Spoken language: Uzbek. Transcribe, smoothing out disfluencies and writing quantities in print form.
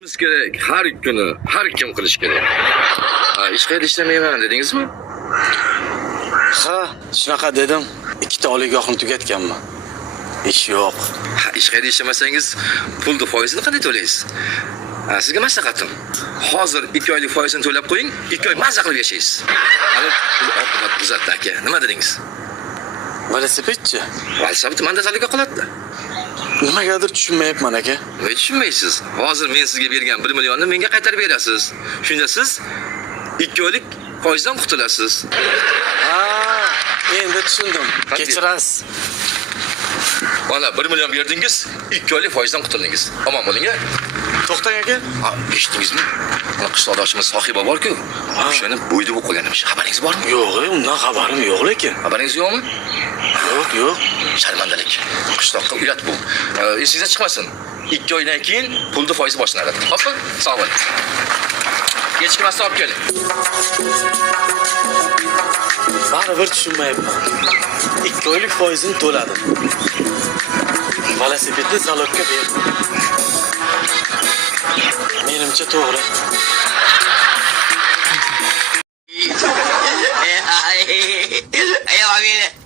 Kerak, har kuni har kim qilish kerak. Ish qayerda ishlamayman dedingizmi? Ha, shunaqa dedim. Ikkita oliygohni tugatganman. Ish yo'q. Ish qayerda ishlamasangiz, pulni foizini qanday to'laysiz? Sizga maslahatim. Hozir 2 oylik foizini to'lab qo'ying, 2 oy mazza qilib yashaysiz. Ana oqibat buzatdi aka. Nima dedingiz? Velosipedchi? Velosiped mandazaliga qoladi. Nimagadir tushunmayapman aka. Nima tushunmaysiz? Hozir men sizga bergan 1 millionni menga qaytarib berasiz. Shunda siz 2 oylik foizdan qutulasiz. Ha, endi tushundim. Kechirasiz. Mana 1 million berdingiz, 2 oylik foizdan qutuldingiz. Omon bo'ling-a. To'xtang aka. Eshitdingizmi? Mana qishloqdoshimiz Sohiba bor-ku. O'shani bo'yda bo'lib qolgan emish. Xabaringiz bormi? Yo'q, undan xabarim yo'q lekin. Xabaringiz yo'qmi? Yo'q. Sharmandalik. Qishloqqa uyat bu. Esingizdan chiqmasin. 2 oydan keyin pulni foizi boshlanadi. Xo'pmi? Sog' bo'ling. Kechikmasdan olib keling. Baribir tushunmayapman. 2 oylik foizini to'ladim. Velosipedni zalogga berdim. Menimcha to'g'ri. Ey, familia.